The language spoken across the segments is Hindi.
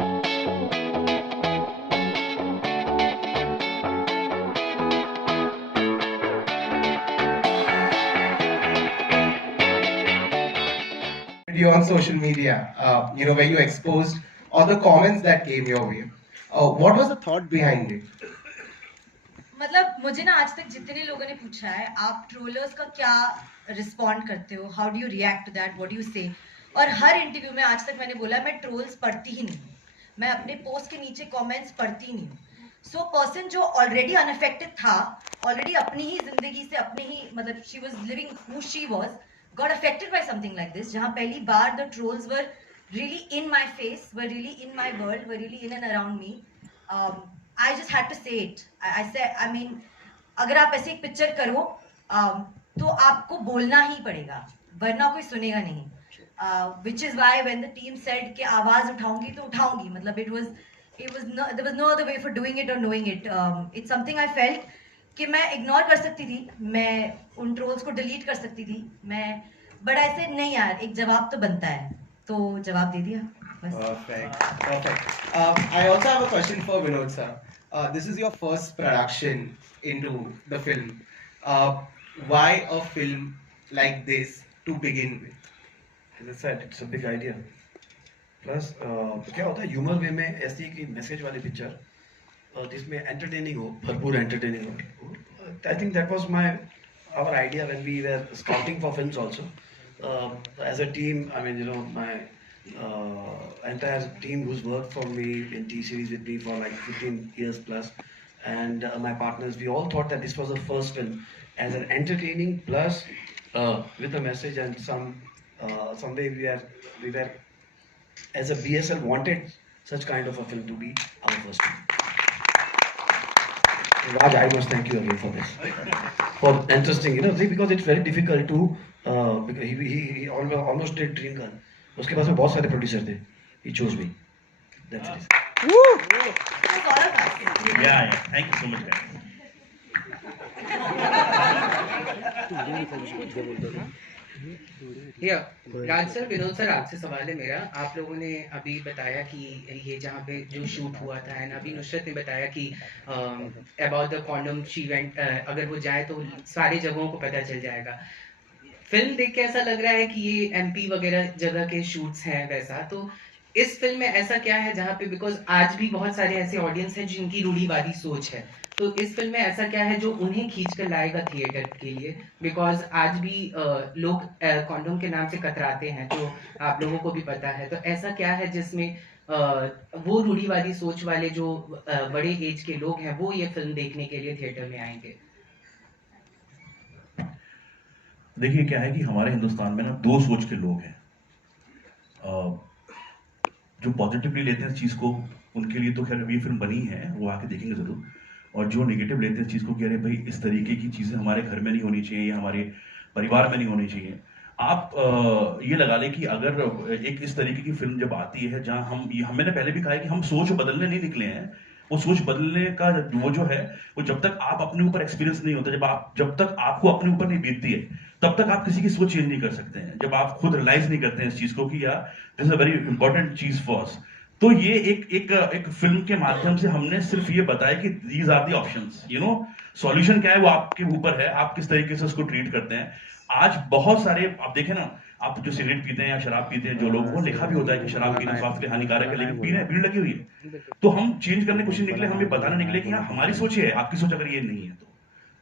Video on social media, where you exposed all the comments that came your way. What was the thought behind it? मतलब मुझे ना आज तक जितने लोगों ने पूछा है आप ट्रोलर्स का क्या रिस्पॉन्ड करते हो, how do you react to that, what do you say, और हर इंटरव्यू में आज तक मैंने बोला मैं ट्रोल्स पढ़ती ही नहीं हूँ, मैं अपने पोस्ट के नीचे कमेंट्स पढ़ती ही नहीं हूँ. सो पर्सन जो ऑलरेडी अनअफेक्टेड था, ऑलरेडी अपनी ही जिंदगी से, अपने ही मतलब she was living who she was, got affected by something like this, जहाँ पहली बार the trolls were really in my face, were really in my world, were really in and around me. I just had to say it. I said, I mean, अगर आप ऐसे एक पिक्चर करो तो आपको बोलना ही पड़ेगा, वरना कोई सुनेगा नहीं. Which is why when the team said कि आवाज उठाऊंगी तो उठाऊंगी, मतलब there was no other way for doing it or knowing it. It's something I felt कि मैं इग्नोर कर सकती थी, मैं उन ट्रोल्स को डिलीट कर सकती थी, बट ऐसे नहीं यार, एक जवाब तो बनता है, तो जवाब दे दिया बस. Perfect. I also have a question for Vinod sir. This is your first production into the film. Why a film like this to begin with? As I said, it's a big idea. Plus, क्या होता है ह्यूमर वे में ऐसी की मैसेज वाली पिक्चर जिसमें एंटरटेनिंग हो, भरपूर एंटरटेनिंग हो. I think that was our idea when we were scouting for films also. As a team, I mean, my entire team who's worked for me in T-Series with me for like 15 years plus, and my partners, we all thought that this was the first film as an entertaining plus with a message, and some way we were as a BSL wanted such kind of a film to be our first film. Raj, I must thank you again for this. For interesting, because it's very difficult to, because he almost did Dream Girl. उसके पास में बहुत सारे प्रोड्यूसर थे. He chose me. That's it. Yeah. Thank you so much, guys. Raj sir, Vinod sir, आपसे सवाल है मेरा. आप लोगों ने अभी बताया कि ये जहाँ पे जो शूट हुआ था, एंड अभी नुसरत ने बताया कि about the condom she went, अगर वो जाए तो सारी जगहों को पता चल जाएगा. फिल्म देख के ऐसा लग रहा है कि ये एमपी वगैरह जगह के शूट्स हैं वैसा, तो इस फिल्म में ऐसा क्या है जहाँ पे, बिकॉज आज भी बहुत सारे ऐसे ऑडियंस हैं जिनकी रूढ़िवादी सोच है, तो इस फिल्म में ऐसा क्या है जो उन्हें खींच कर लाएगा थिएटर के लिए, बिकॉज आज भी लोग कॉन्डोम के नाम से कतराते हैं, तो आप लोगों को भी पता है, तो ऐसा क्या है जिसमें वो रूढ़िवादी सोच वाले जो बड़े एज के लोग हैं वो ये फिल्म देखने के लिए थिएटर में आएंगे. देखिए क्या है कि हमारे हिंदुस्तान में ना दो सोच के लोग हैं. जो पॉजिटिवली लेते हैं इस चीज़ को, उनके लिए तो खैर ये फिल्म बनी है, वो आके देखेंगे ज़रूर. और जो नेगेटिव लेते हैं इस चीज़ को कि अरे भाई इस तरीके की चीज़ें हमारे घर में नहीं होनी चाहिए या हमारे परिवार में नहीं होनी चाहिए. आप ये लगा लें कि अगर एक इस तरीके की फिल्म जब आती है जहाँ मैंने पहले भी कहा है कि हम सोच बदलने नहीं निकले हैं. वो सोच बदलने का वो जो है वो जब तक आप अपने ऊपर एक्सपीरियंस नहीं होता, जब तक आपको अपने ऊपर नहीं बीतती है, तब तक आप किसी की सोच चेंज नहीं कर सकते हैं. जब आप खुद रियलाइज नहीं करते हैं इस चीज को कि यार this is a very important चीज फॉर अस. तो ये एक फिल्म के माध्यम से हमने सिर्फ ये बताया कि these are the options. Solution क्या है वो आपके ऊपर है, आप किस तरीके से उसको ट्रीट करते हैं. आज बहुत सारे आप देखें ना, आप जो सिगरेट पीते हैं या शराब पीते हैं, जो लोग, वो लिखा भी होता है कि शराब पीना स्वास्थ्य के लिए हानिकारक है, लेकिन पीने भीड़ लगी हुई है. तो हम चेंज करने की कोशिश निकले, हम ये बताने निकले कि हाँ हमारी सोच ये है, आपकी सोच अगर ये नहीं है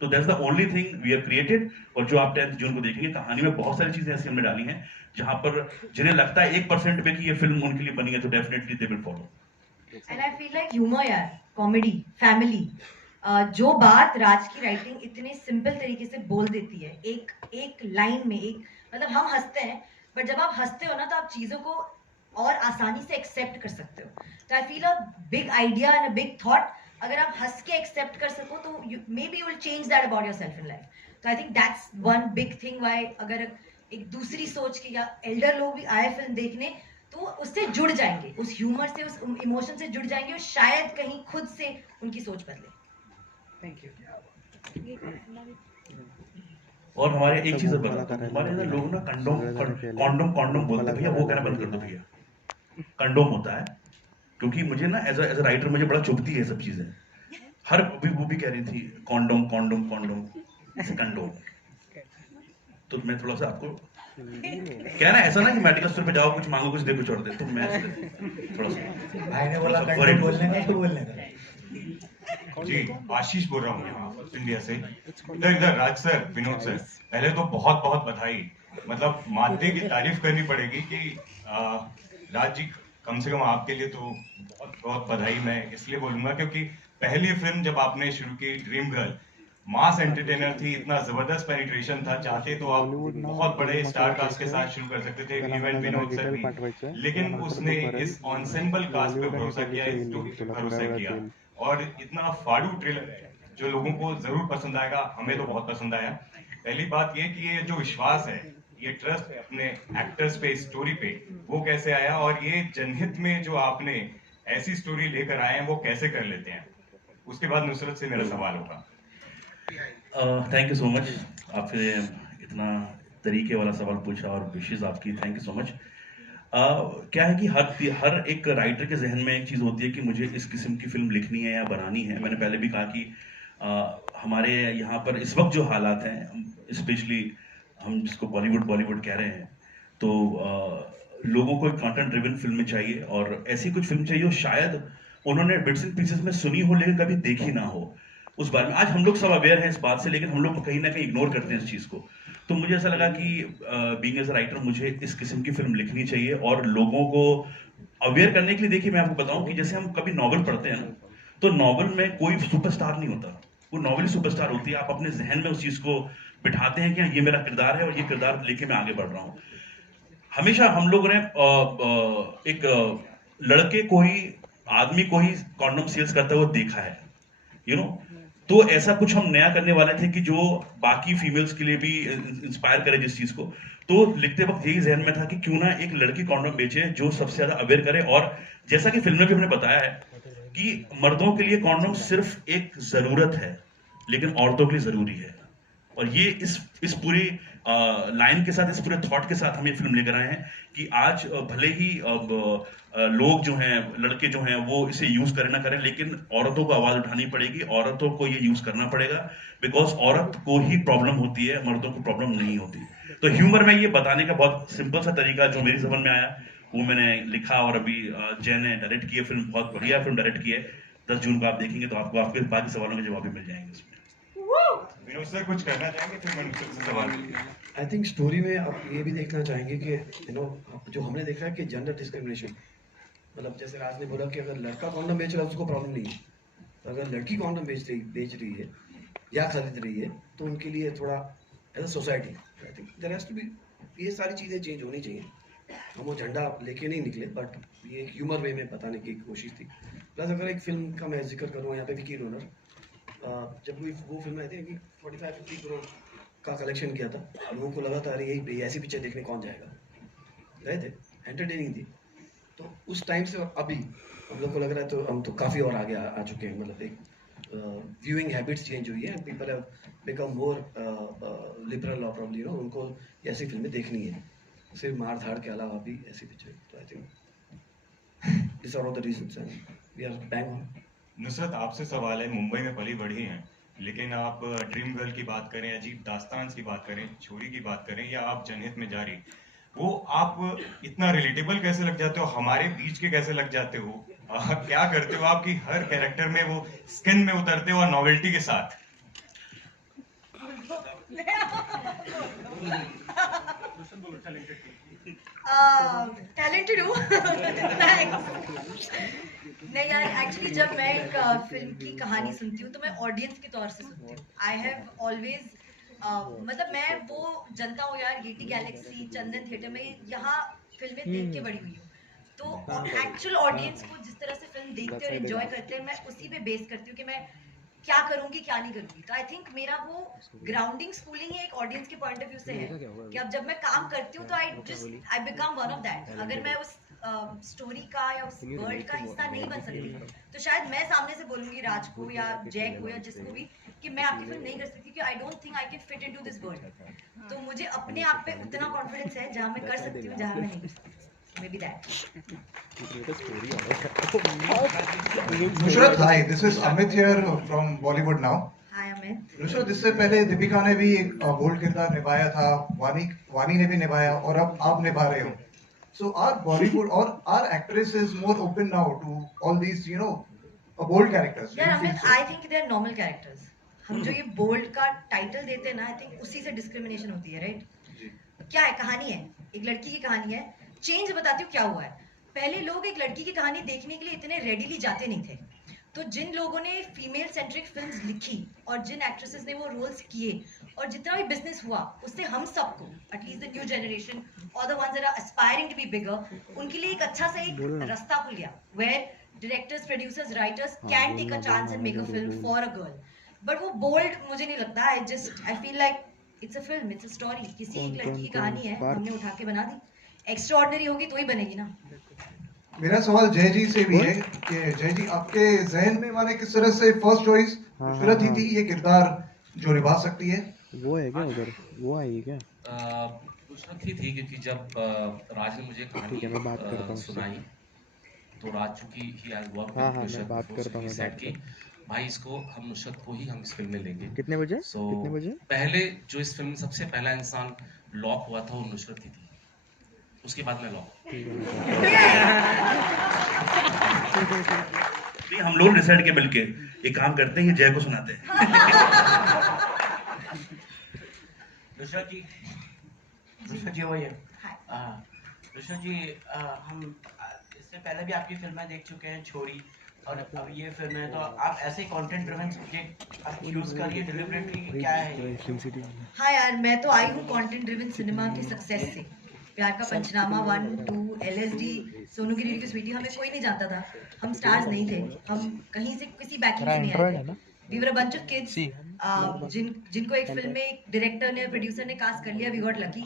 तो that's the only thing we have created. और जो आप 10 जून को देखेंगे, कहानी में बहुत सारी चीजें ऐसी हमने डाली हैं जहां पर जिन्हें लगता है 1% पे कि ये फिल्म उनके लिए बनी है, तो definitely they will follow. And I feel like humour यार, कॉमेडी, फैमिली, जो बात राज की राइटिंग इतने सिंपल तरीके से बोल देती है, एक लाइन में, मतलब हम हंसते हैं, बट जब आप हंसते हो ना तो आप चीजों को और आसानी से एक्सेप्ट कर सकते हो. तो I feel a big idea and a big thought, अगर आप हंस के एक्सेप्ट कर सको तो maybe you will change that about yourself in life. तो I think that's one big thing why अगर एक दूसरी सोच के या एल्डर लोग भी आए फिल्म देखने तो उससे जुड़ जाएंगे, उस ह्यूमर से, उस इमोशन से जुड़ जाएंगे, और शायद कहीं खुद से उनकी सोच बदले. Thank you. और हमारे एक चीज बताता हूँ, हमारे अंदर लोग ना कंडोम बोलते हैं, भैया वो कहना बंद कर दो भैया. कंडोम होता है, क्योंकि मुझे ना एज अ राइटर मुझे बड़ा चुभती है सब चीज़ें। हर वो भी कह रही थी कॉन्डोम कॉन्डोम कॉन्डोम कंडोम। तो मैं थोड़ा सा आपको क्या ना ऐसा ना कि मेडिकल स्टोर पे जाओ कुछ मांगो कुछ दे कुछ और दे, तो मैं थोड़ा सा भाई ने बोला थोड़ा सा कंट्रोल worried हूँ। बोलने का तो बोलने का। जी, आशीष बोल रहा हूँ यहाँ इंडिया से। इधर इधर राज सर, विनोद सर, पहले तो बहुत बहुत बधाई। मतलब माध्य की तारीफ करनी पड़ेगी कि राज जी, कम से कम आपके लिए तो बहुत बहुत बधाई मैं इसलिए बोलूंगा क्योंकि पहली फिल्म जब आपने शुरू की ड्रीम गर्ल, मास एंटरटेनर थी, इतना जबरदस्त पेनिट्रेशन था, चाहते तो आप बहुत बड़े स्टार कास्ट के साथ शुरू कर सकते थे, इवन विनोद सर भी, लेकिन उसने इस ऑनसेंबल कास्ट पे भरोसा किया, इस स्टोरी पे भरोसा किया, और इतना फाड़ू ट्रेलर जो लोगों को जरूर पसंद आएगा, हमें तो बहुत पसंद आया। पहली बात ये कि ये जो विश्वास है, ये ट्रस्ट अपने एक्टर्स पे, स्टोरी पे, वो कैसे आया, और ये जनहित में जो आपने ऐसी स्टोरी लेकर आए हैं वो कैसे कर लेते हैं। उसके बाद नुसरत से मेरा सवाल होगा। थैंक यू सो मच, आपने इतना तरीके वाला सवाल पूछा और विशेष आपकी, थैंक यू सो मच। क्या है कि हर एक राइटर के जहन में एक चीज़ होती है कि मुझे इस किस्म की फिल्म लिखनी है या बनानी है। मैंने पहले भी कहा कि हमारे यहाँ पर इस वक्त जो हालात हैं, स्पेशली हम जिसको बॉलीवुड कह रहे हैं, तो लोगों को एक कंटेंट ड्रिवन फिल्म चाहिए, और ऐसी कुछ फिल्म चाहिए शायद उन्होंने बिट्स एंड पीसेस में सुनी हो लेकिन कभी देखी ना हो। उस बारे में आज हम लोग सब अवेयर हैं इस बात से, लेकिन हम लोग कहीं ना कहीं इग्नोर करते हैं इस चीज़ को। तो मुझे ऐसा लगा कि बीइंग एज अ राइटर मुझे इस किस्म की फिल्म लिखनी चाहिए और लोगों को अवेयर करने के लिए। देखिए मैं आपको बताऊं कि जैसे हम कभी नॉवल पढ़ते हैं ना, तो नॉवल में कोई सुपरस्टार नहीं होता, वो नॉवल ही सुपरस्टार होती है। आप अपने जहन में उस चीज़ को बिठाते हैं कि हाँ, ये मेरा किरदार है और ये किरदार लेके मैं आगे बढ़ रहा हूँ। हमेशा हम लोगों ने एक लड़के को ही, आदमी को ही कॉन्डोम सेल्स करते हुए देखा है, यू नो। तो ऐसा कुछ हम नया करने वाले थे कि जो बाकी फीमेल्स के लिए भी इंस्पायर करे जिस चीज को। तो लिखते वक्त यही जहन में था कि क्यों ना एक लड़की कॉन्डोम बेचे जो सबसे ज्यादा अवेयर करे। और जैसा कि फिल्म में भी हमने बताया है कि मर्दों के लिए कॉन्डोम सिर्फ एक जरूरत है, लेकिन औरतों के लिए जरूरी है। और ये इस पूरी लाइन के साथ, इस पूरे थॉट के साथ हम ये फिल्म लेकर आए हैं कि आज भले ही लोग जो हैं, लड़के जो हैं, वो इसे यूज करें ना करें, लेकिन औरतों को आवाज उठानी पड़ेगी, औरतों को ये यूज करना पड़ेगा, बिकॉज औरत को ही प्रॉब्लम होती है, मर्दों को प्रॉब्लम नहीं होती। तो ह्यूमर में ये बताने का बहुत सिंपल सा तरीका जो मेरी समझ में आया वो मैंने लिखा, और अभी जय ने डायरेक्ट की है फिल्म, बहुत बढ़िया फिल्म डायरेक्ट की है। 10 जून को आप देखेंगे तो आपको आपके बाकी सवालों के जवाब भी मिल जाएंगे इसमें। विनोद सर कुछ कहना चाहेंगे, फिर मैं नुसरत से सवाल आई थिंक स्टोरी में आप ये भी देखना चाहेंगे कि जो हमने देखा है कि जेंडर डिस्क्रिमिनेशन, मतलब जैसे राज ने बोला कि अगर लड़का कॉन्डम बेच रहा है उसको प्रॉब्लम नहीं है, तो अगर लड़की कॉन्डम बेच रही है या खरीद रही है तो उनके लिए थोड़ा as a society I think there has to be, ये सारी चीज़ें चेंज होनी चाहिए। हम वो झंडा लेके नहीं निकले, बट ये एक ह्यूमर वे में बताने की कोशिश थी। प्लस अगर एक फिल्म का मैं जिक्र करूँ यहाँ पे, विकी डोनर, जब वो फिल्म आई थी कि 45-50 करोड़ का कलेक्शन किया था, लोगों को लगा था अरे यही ऐसी पिक्चर देखने कौन जाएगा, गए थे, एंटरटेनिंग थी। तो उस टाइम से अभी हम लोग को लग रहा है तो हम तो काफ़ी और आगे आ चुके हैं, मतलब एक व्यूइंग हैबिट्स चेंज हुई है and people have become more liberal और प्रॉब्ली, उनको ऐसी फिल्में देखनी है, सिर्फ मार धाड़ के अलावा भी ऐसी पिक्चर। तो I think this are all the reasons and we are bang on. Nusrat आपसे सवाल है, मुंबई में पली बढ़ी हैं, लेकिन आप ड्रीम गर्ल की बात करें, अजीब दास्तान की बात करें, छोरी की बात करें, या आप जनहित में जारी, वो आप इतना रिलेटेबल कैसे लग जाते हो, हमारे बीच के कैसे लग जाते हो, क्या करते हो आप कि हर कैरेक्टर में वो स्किन में उतरते हो और नॉवेल्टी के साथ? टैलेंटेड हूँ। नहीं यार, एक्चुअली जब मैं एक फिल्म की कहानी सुनती हूँ तो मैं ऑडियंस के तौर से सुनती हूँ। आई हैव ऑलवेज मतलब मैं वो जनता हूँ यार, गेटी गैलेक्सी, चंदन थिएटर में यहाँ फिल्में देख के बड़ी हुई हूँ। तो एक्चुअल ऑडियंस को जिस तरह से फिल्म देखते और एंजॉय करते हैं, मैं उसी पे बेस करती हूँ कि मैं क्या करूंगी क्या नहीं करूंगी। तो आई थिंक मेरा वो ग्राउंडिंग स्कूलिंग है एक ऑडियंस के पॉइंट ऑफ व्यू से है कि अब जब मैं काम करती हूँ तो I become one of that. अगर मैं उस स्टोरी का या उस वर्ल्ड का हिस्सा नहीं बन सकती तो शायद मैं सामने से बोलूंगी राज को या जय को या जिसको भी कि मैं आपकी फिल्म नहीं कर सकती कि I don't think I can fit into this world. तो मुझे अपने आप पे उतना कॉन्फिडेंस है जहाँ मैं कर सकती हूँ, जहाँ मैं नहीं कर सकती। maybe that. Nusrat, hi, this is Amit here from Bollywood now. Hi Amit. Nusrat, इससे पहले दीपिका ने भी एक बोल्ड किरदार निभाया था, वानी ने भी निभाया और अब आप निभा रहे हो. So our Bollywood or our actress is more open now to all these, bold characters. यार Amit, I think they are normal characters. हम जो ये बोल्ड का टाइटल देते हैं ना, I think उसी से डिस्क्रिमिनेशन होती है, राइट? क्या है, कहानी है, एक लड़की की कहानी है. चेंज बताती हूँ क्या हुआ है. पहले लोग एक लड़की की कहानी देखने के लिए इतने रेडीली जाते नहीं थे. तो जिन लोगों ने फीमेल सेंट्रिक फिल्म्स लिखी और जिन एक्ट्रेसेस ने वो रोल्स किए और जितना भी बिजनेस हुआ, उससे हम सबको, एटलीस्ट द न्यू जनरेशन और the ones that are aspiring to be bigger, उनके लिए एक अच्छा सा एक रास्ता खुल गया, where directors, producers, writers can take a chance and make a film for a girl. But वो बोल्ड मुझे नहीं लगता. I feel like it's a film, it's a story. किसी एक लड़की की कहानी है, हमने उठा के बना दी. एक्स्ट्राऑर्डिनरी होगी तो ही बनेगी ना. मेरा सवाल जय जी से भी है कि जय जी, आपके जहन में माने किस तरह से फर्स्ट चॉइस नुसरत ही थी ये किरदार जो निभा सकती है? वो है क्या उधर, वो आएगी क्या? नुसरत ही थी, क्योंकि जब राज ने मुझे ठीक है, मैं बात करता कहानी हूँ सुनाई तो राज चूंकि ही हैज वर्क हाँ, मैं बात करता हूँ, सेट की भाई इसको हम नुसरत को ही हम इस फिल्म में लेंगे. कितने बजे? So, कितने बजे? पहले जो इस फिल्म में सबसे पहला इंसान लॉक हुआ था वो नुसरत ही थी. उसके बाद मैं लॉक. नहीं, हम लोग डिसाइड के मिलके एक काम करते हैं, जय को सुनाते हैं. नुसरत जी वही है. नुसरत जी, हम इससे पहले भी आपकी फिल्में देख चुके हैं, छोरी, और अब ये फिल्म है, तो आप ऐसे कंटेंट ड्रिवन सब्जेक्ट आप यूज करिए डिलिबरेटली, क्या है? हाँ यार, मैं तो आई हूँ कंटेंट ड्रिवन सिनेमा की सक्सेस से. प्यार का पंचनामा 1, 2, LSD, सोनू की रीड की स्वीटी, हमें कोई नहीं जानता था. हम स्टार्स नहीं थे, हम कहीं से किसी बैकिंग से नहीं आए थे. We were a bunch of kids जिनको एक फिल्म में एक डायरेक्टर ने, प्रोड्यूसर ने कास्ट कर लिया. We got lucky.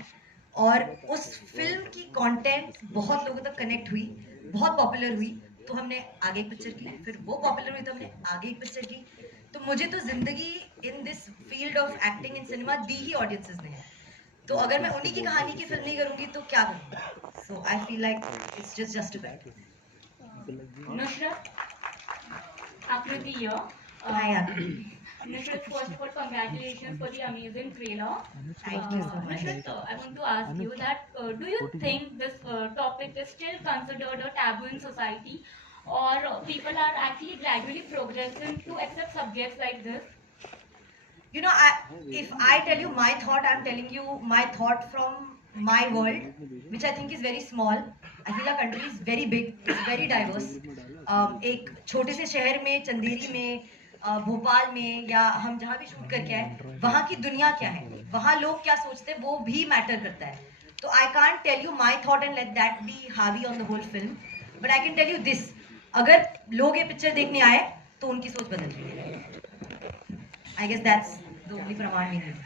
और उस फिल्म की कंटेंट बहुत लोगों तक कनेक्ट हुई, बहुत पॉपुलर हुई, तो हमने आगे एक पिक्चर की. फिर वो पॉपुलर हुई तो हमने आगे एक पिक्चर की. तो मुझे तो जिंदगी in this field of acting in cinema the he audiences ने है. तो अगर मैं उन्हीं की कहानी की फिल्म नहीं करूंगी तो क्या करूंगा? So I feel like it's just justified. Nusrat, Akriti here. Hi, Akriti. Nusrat, first of all, congratulations for the amazing trailer. Thank you so much. Nusrat, I want to ask you that do you think this topic is still considered a taboo in society, or people are actually gradually progressing to accept subjects like this? You know, if I tell you my thought, I'm telling you my thought from my world, which I think is very small. I feel our country is very big, it's very diverse. एक छोटे से शहर में, चंदेरी में, भोपाल में, या हम जहाँ भी शूट करके आए, वहाँ की दुनिया क्या है, वहाँ लोग क्या सोचते हैं, वो भी मैटर करता है. तो I can't tell you my thought and let that be हावी on the whole film. But I can tell you this, अगर लोग ये पिक्चर देखने आए तो उनकी सोच बदल रही है. I guess that's the only Praman we need.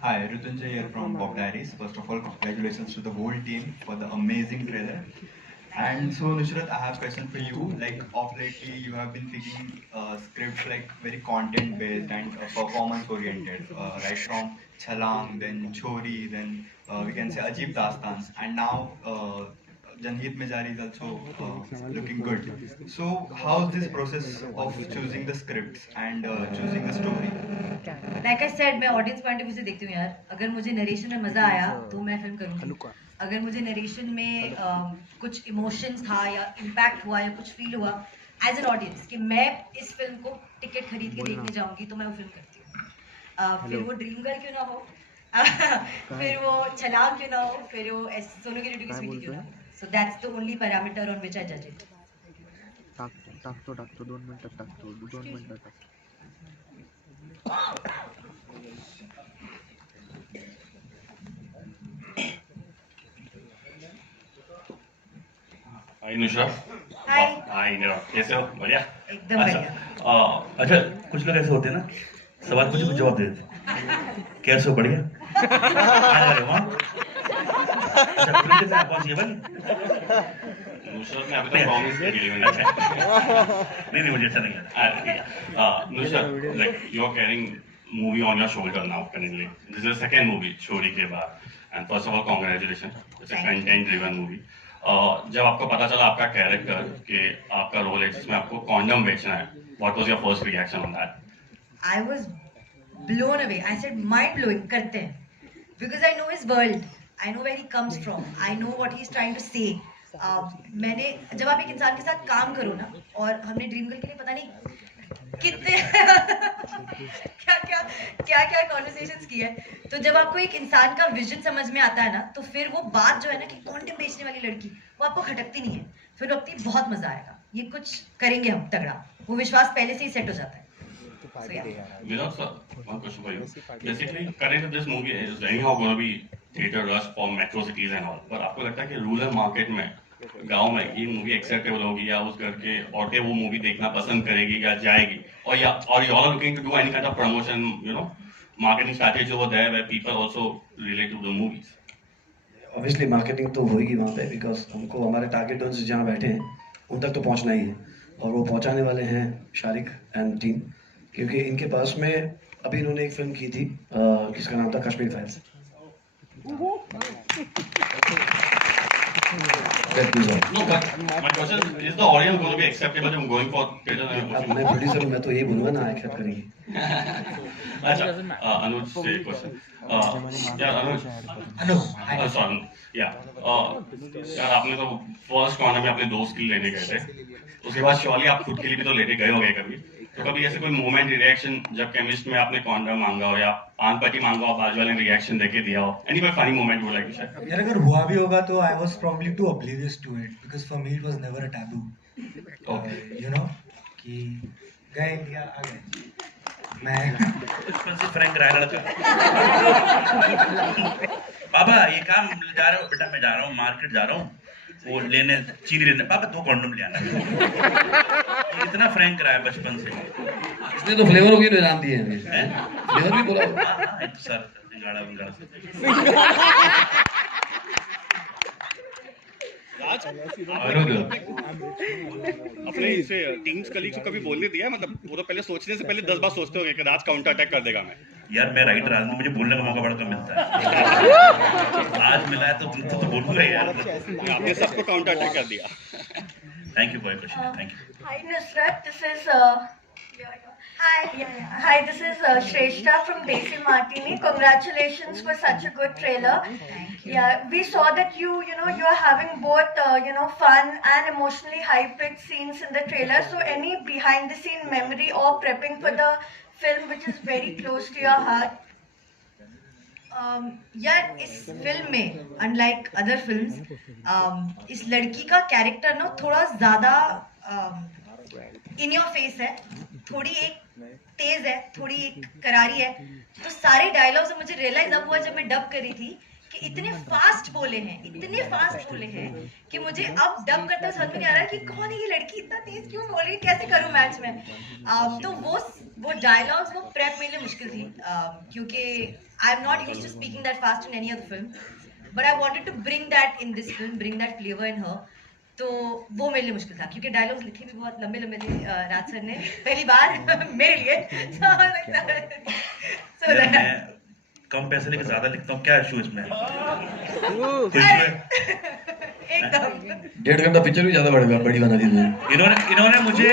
Hi, Rutunjay here from Pop Diaries. First of all, congratulations to the whole team for the amazing trailer. And so, Nusrat, I have a question for you. Like, of lately, you have been picking scripts like very content-based and performance-oriented, right from Chhalang, then Chori, then we can say Ajeeb Dastans, and now Janheet Mejari is also looking good. So, how's this process of choosing the scripts and choosing a story? Like I said, मैं audience point of view से देखती हूँ यार. अगर मुझे narration में मजा आया तो मैं फिल्म करूँगी. अगर मुझे narration में कुछ emotions था या impact हुआ या कुछ feel हुआ as an audience कि मैं इस फिल्म को टिकट खरीद के देखने जाऊँगी, तो मैं वो फिल्म करती हूँ. फिर वो ड्रीम गर्ल क्यों ना हो, फिर वो छलांग क्यों ना हो, फिर वो सोनू की रीड की स्वीटी क्यों ना हो. So that's the only parameter on which I judge it. टाकतो 2 मिनिटात टाकतो 2 मिनिटात. हाय नुसरत. हाय नीरव, कैसे हो? बढ़िया. एकदम बढ़िया. अच्छा, कुछ लोग ऐसे होते हैं ना, सवाल पूछे कुछ जवाब दे देते. कैसे हो? बढ़िया. अच्छा, कौन सी है भाई? नुसरत ने अभी तक प्रॉमिस की है. नहीं, मुझे अच्छा नहीं लगा. Nusrat, like you are carrying movie on your shoulder now currently. This is the second movie, Chori के बाद, And first of all, congratulations. It's a content-driven movie. जब आपको पता चला आपका कैरेक्टर कि आपका रोल है जिसमें आपको कॉन्डम बेचना है, what was your first reaction on that? I was blown away. I said mind blowing करते हैं, because I know his world. I know where he comes from. I know what he's trying to say. मैंने जब आप एक इंसान के साथ काम करो ना, और हमने ड्रीम गर्ल के लिए पता नहीं कितने क्या कॉन्वर्सेशंस की है, तो जब आपको एक इंसान का विजन समझ में आता है ना, तो फिर वो बात जो है ना कि कॉन्डम बेचने वाली लड़की, वो आपको खटकती नहीं है, फिर लगती है बहुत मजा आएगा, ये कुछ करेंगे हम तगड़ा, वो विश्वास पहले से ही सेट हो जाता है. So, yeah. Vinod sir, one question for you. Basically, current of this movie is anyhow going to be theater rush for metro cities and all. पर आपको लगता है कि रूरल मार्केट में, गांव में ये मूवी एक्सेप्टेबल होगी, या उस घर के औरतें वो मूवी देखना पसंद करेगी या जाएगी, और you all are looking to do any kind of promotion, marketing strategy over there where people also relate to the movies? Obviously marketing तो होगी वहाँ पे, because हमको हमारे टारगेट ऑडियंस जहाँ बैठे हैं उन तक तो पहुँचना ही है, और वो पहुँचाने वाले हैं शारिक एंड टीम, क्योंकि इनके पास में अभी इन्होंने एक फिल्म की थी जिसका नाम था Kashmir files. No, but my question is the audience going to be acceptable to going for theater? मैं प्रोड्यूसर हूँ, मैं तो यही बोलूँगा ना, एक्सेप्ट करेंगे. अच्छा, अनुज से क्वेश्चन. यार अनुज, sorry, यार आपने तो फर्स्ट कॉर्नर में अपने दोस्त के लिए लेने गए थे, उसके बाद श्योरली आप खुद के लिए भी तो लेने गए होंगे कभी, तो कभी ऐसे कोई मोमेंट रिएक्शन जब केमिस्ट में आपने कॉन्डम मांगा हो या आन पट्टी मांगा हो, बाजू वाले ने रिएक्शन देके दिया हो, एनी कोई funny moment would like to share? यार अगर हुआ भी होगा तो I was probably too oblivious to it, because for me it was never a taboo. You know कि गए इंडिया आ गए, मैं एक्सपेंसिव फ्रैंक राय लड़का, बाबा ये काम जा रहे हो बेटा, मैं जा रहा हूँ मार्केट जा रहा हूँ वो लेने, चीनी लेने, पापा 2 कॉन्डम ले आना. इतना फ्रैंक रहा है बचपन से. इसने तो फ्लेवर भी जान दिए हैं, फ्लेवर भी बोला. तो सर गाड़ा वंगाड़ा से अपने इसे टीम्स कलीग्स को कभी बोलने दिया, मतलब वो तो पहले सोचने से पहले 10 बार सोचते होंगे कि राज काउंटर अटैक कर देगा. मैं यार मैं राइटर आदमी, मुझे बोलने का मौका बड़ा कम मिलता है. आज मिला है तो बोलूंगा यार. आपने सबको काउंटर अटैक कर दिया. Thank you for your question. Thank you. Hi Nusrat, this is Hi, this is Shrestha from Desi Martini. Congratulations for such a good trailer. Thank you. Yeah, we saw that you are having both fun and emotionally high-pitched scenes in the trailer. So any behind-the-scene memory or prepping for the film which is very close to your heart? यार इस फिल्म में अनलाइक अदर फिल्म्स, इस लड़की का कैरेक्टर ना थोड़ा ज्यादा इन योर फेस है, थोड़ी एक तेज है, थोड़ी एक करारी है. तो सारे डायलॉग्स मुझे रियलाइज अब हुआ जब मैं डब कर रही थी कि इतने फास्ट बोले हैं कि मुझे अब डब करते हुए समझ में नहीं आ रहा कि कौन है ये लड़की, इतना तेज क्यों बोल रही है, कैसे करूं मैच में. तो वो डायलॉग्स, वो प्रेप मेरे लिए मुश्किल थी, क्योंकि I am not used to speaking that fast in any other film, but I wanted to bring that in this film, bring that flavour in her. तो वो मेरे लिए मुश्किल था, क्योंकि डायलॉग्स लिखे भी बहुत लंबे लंबे थे राज सर ने पहली बार मेरे लिए. मैं कम पैसे लेके ज्यादा लिखता हूँ, क्या इशू इसमें? एकदम 1.5 घंटा पिक्चर भी ज्यादा बड़ी बना दी. इन्होंने मुझे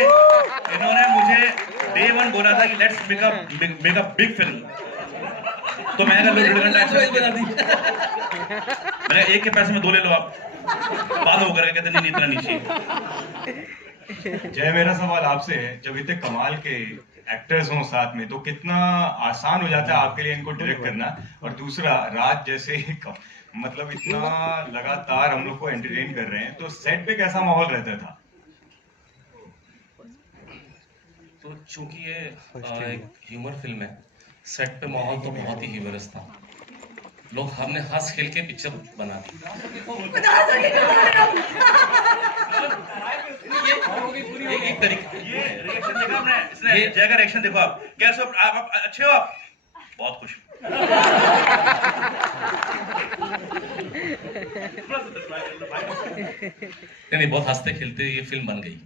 डे 1 बोला था कि let's make a big film, तो मैं अगर 1.5 घंटा बना दी, मैंने एक के पैसे में 2 ले लो आप, बाद में होकर कहते नहीं इतना नीचे. जय, मेरा सवाल आपसे है, जब इतने कमाल के एक्टर्स हों साथ में तो कितना आसान हो जाता है आपके लिए इनको डायरेक्ट करना, और दूसरा राज जैसे मतलब इतना लगातार हम लोग को एंटरटेन कर रहे हैं, तो सेट पे कैसा माहौल रहता था? तो चूंकि ये एक ह्यूमर फिल्म है, सेट पे माहौल तो बहुत ही ह्यूमरस था. लोग हमने हंस खेल के पिक्चर बना दी. एक तरीके ये रिएक्शन देखा हमने, इसने जय का रिएक्शन देखो, आप कैसे हो, आप अच्छे हो, आप बहुत खुश. नहीं, बहुत हंसते खेलते ये फिल्म बन गई.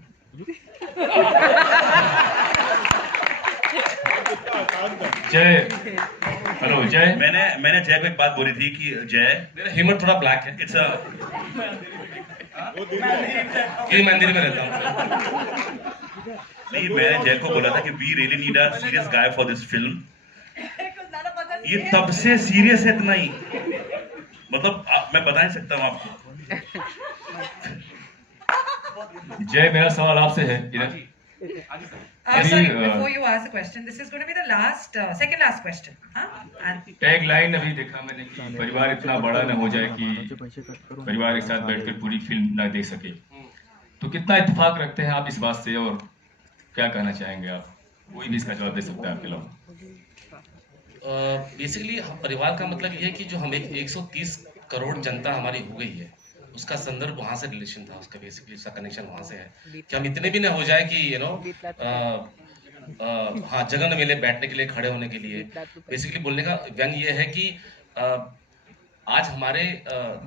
जय, हेलो जय, मैंने जय को एक बात बोली थी कि जय, मेरा ह्यूमर थोड़ा ब्लैक है, इट्स ये मंदिर में रहता हूँ। नहीं, मैंने जय को बोला था कि we really need a serious guy for this film. ये तब से सीरियस है इतना ही, मतलब मैं बता नहीं सकता हूँ आपको। जय, मेरा सवाल आपसे है। Sorry, before you ask the question, this is going to be the last, second last question. Tag line अभी देखा मैंने कि परिवार इतना बड़ा न हो जाए कि परिवार के साथ बैठकर पूरी फिल्म ना देख सके, तो कितना इत्तेफाक रखते हैं आप इस बात से और क्या कहना चाहेंगे आप? कोई भी इसका जवाब दे सकता है आपके अलावा। बेसिकली परिवार का मतलब ये है कि जो हम 130 करोड़ जनता हमारी हो गई है, उसका संदर्भ वहाँ से रिलेशन था, उसका बेसिकली उसका कनेक्शन वहाँ से है कि हम इतने भी ना हो जाए कि हाँ जगह न मिले बैठने के लिए, खड़े होने के लिए। बेसिकली बोलने का व्यंग ये है कि आज हमारे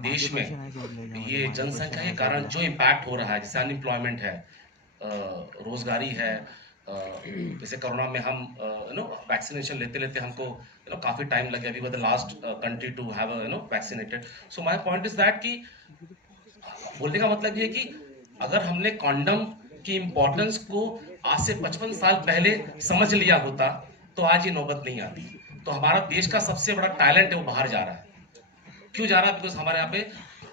देश में ये जनसंख्या के कारण जो इम्पैक्ट हो रहा है, जैसे अनएम्प्लॉयमेंट है, रोजगारी है, जैसे कोरोना में हम वैक्सीनेशन लेते लेते हमको काफी टाइम लगे, अभी the last country to have vaccinated. So my point is that कि बोलने का मतलब ये कि अगर हमने कॉन्डम की इम्पोर्टेंस को आज से 55 साल पहले समझ लिया होता तो आज ये नौबत नहीं आती। तो हमारा देश का सबसे बड़ा टैलेंट है वो बाहर जा रहा है। क्यों जा रहा है? बिकॉज हमारे यहाँ पे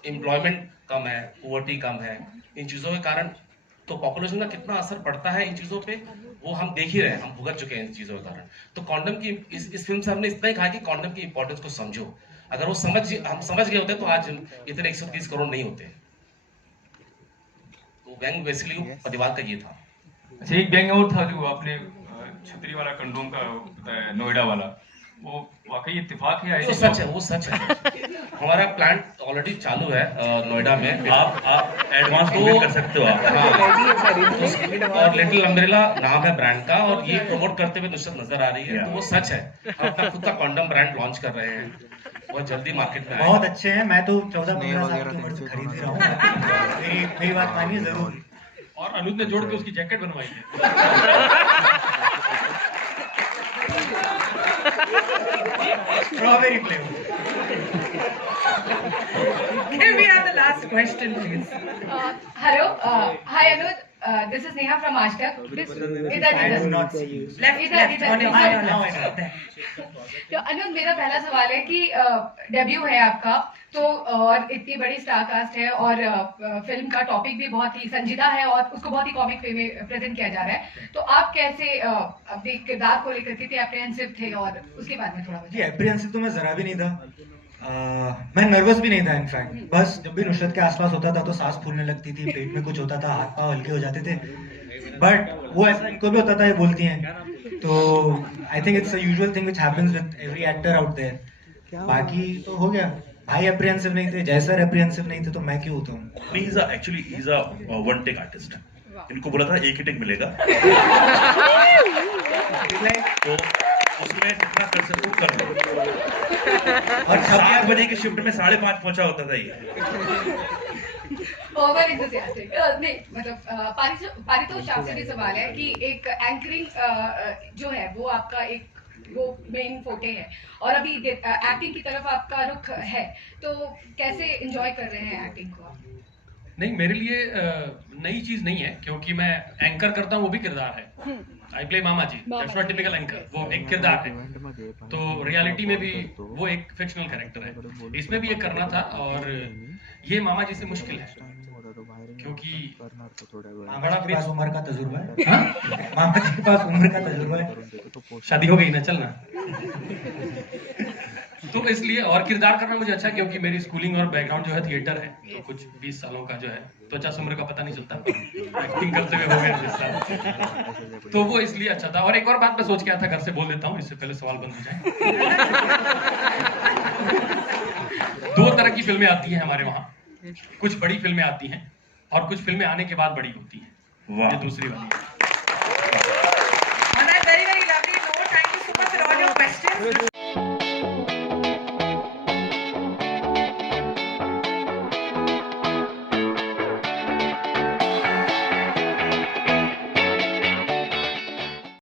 एम्प्लॉयमेंट कम है, पोवर्टी कम है, इन चीज़ों के कारण। तो पॉपुलेशन का कितना असर पड़ता है इन चीज़ों पे वो हम देख ही रहे हैं, हम भुगत चुके हैं इन चीज़ों के कारण। तो कॉन्डम की इस फिल्म से हमने इतना ही कहा कि कॉन्डम की इंपॉर्टेंस को समझो। अगर वो हम समझ गए होते तो आज इतने 130 करोड़ नहीं होते। तो व्यंग बेसिकली परिवार का ये था। अच्छा, एक व्यंग और था जो आपने छतरी वाला कंडोम का बताया, नोएडा वाला, वो वाकई इत्तेफाक है? वो सच है, वो सच है। हमारा प्लांट ऑलरेडी चालू है नोएडा में। आप एडवांस पेमेंट कर सकते हो आप। हाँ, और लिटिल अम्ब्रेला नाम है ब्रांड का, और ये प्रमोट करते हुए नुसरत नजर आ रही है। तो वो सच है, हम अपना खुद का कॉन्डम ब्रांड लॉन्च कर रहे हैं, बहुत जल्दी मार्केट में बहुत अच्छे हैं। मैं तो 14-15 साल की उम्र से खरीद ही रहा हूँ। मेरी बात मानिए जरूर। और अनुज ने जोड़ के उसकी जैकेट बनवाई है। Strawberry flavor. Can we have the last question, please? Hello. Hi, Anuj. This is Neha from Ashtak. I do not see you. तो अनुज, मेरा पहला सवाल है कि डेब्यू है आपका, तो और इतनी बड़ी स्टार कास्ट है और फिल्म का टॉपिक भी बहुत ही संजीदा है और उसको बहुत ही कॉमिक वे में प्रेजेंट किया जा रहा है। तो आप कैसे अपने किरदार को लेकर के एप्रीहेंसिव थे और उसके बाद में थोड़ा जी, एप्रीहेंसिव तो मैं जरा भी नहीं था। मैं नर्वस भी नहीं था। इनफैक्ट बस जब भी नुसरत के आसपास होता था तो सांस फूलने लगती थी, पेट में कुछ होता था, हाथ पाँव हल्के हो जाते थे। बट वो ऐसा इनको भी होता था, ये बोलती हैं। तो I think it's a usual thing which happens with every actor out there. बाकी तो हो गया। भाई एप्रीहेंसिव नहीं थे, जयसर एप्रीहेंसिव नहीं थे, तो मैं क्यों होता हूँ? He is actually he is a one take artist. इनको बोला था एक ही टेक मिलेगा, तो उसमें जितना कर सकूं कर लो। और 7 बजे की शिफ्ट में 5:30 पहुंचा होता था ये। ओवर एंथुसियास्टिक नहीं, मतलब पारितोष आपसे भी सवाल है कि एक एंकरिंग जो है वो आपका एक वो मेन फोटे है और अभी एक्टिंग की तरफ आपका रुख है, तो कैसे एंजॉय कर रहे हैं एक्टिंग को आप? नहीं, मेरे लिए नई चीज नहीं है, क्योंकि मैं एंकर करता हूँ, वो भी किरदार है। I play Mama ji, that's not typical anchor, वो एक किरदार है। तो रियलिटी में भी वो एक फिक्शनल कैरेक्टर है, इसमें भी ये करना था। और ये मामा जी से मुश्किल है, क्योंकि मामा जी के पास उम्र का तजुर्बा है। मामा जी के पास उम्र का तजुर्बा है। शादी हो गई ना, चलना। तो इसलिए और किरदार करना मुझे अच्छा, क्योंकि मेरी स्कूलिंग और बैकग्राउंड जो है थिएटर है, तो कुछ 20 सालों का जो है, तो 50 उम्र का पता नहीं चलता, एक्टिंग करते हुए हो गए 20 साल, तो वो इसलिए अच्छा था। और एक और बात मैं सोच के आया था, घर से बोल देता हूँ इससे पहले सवाल बंद हो जाए। 2 तरह की फिल्में आती हैं हमारे वहाँ, कुछ बड़ी फिल्में आती हैं और कुछ फिल्में आने के बाद बड़ी होती हैं। ये दूसरी वाली है।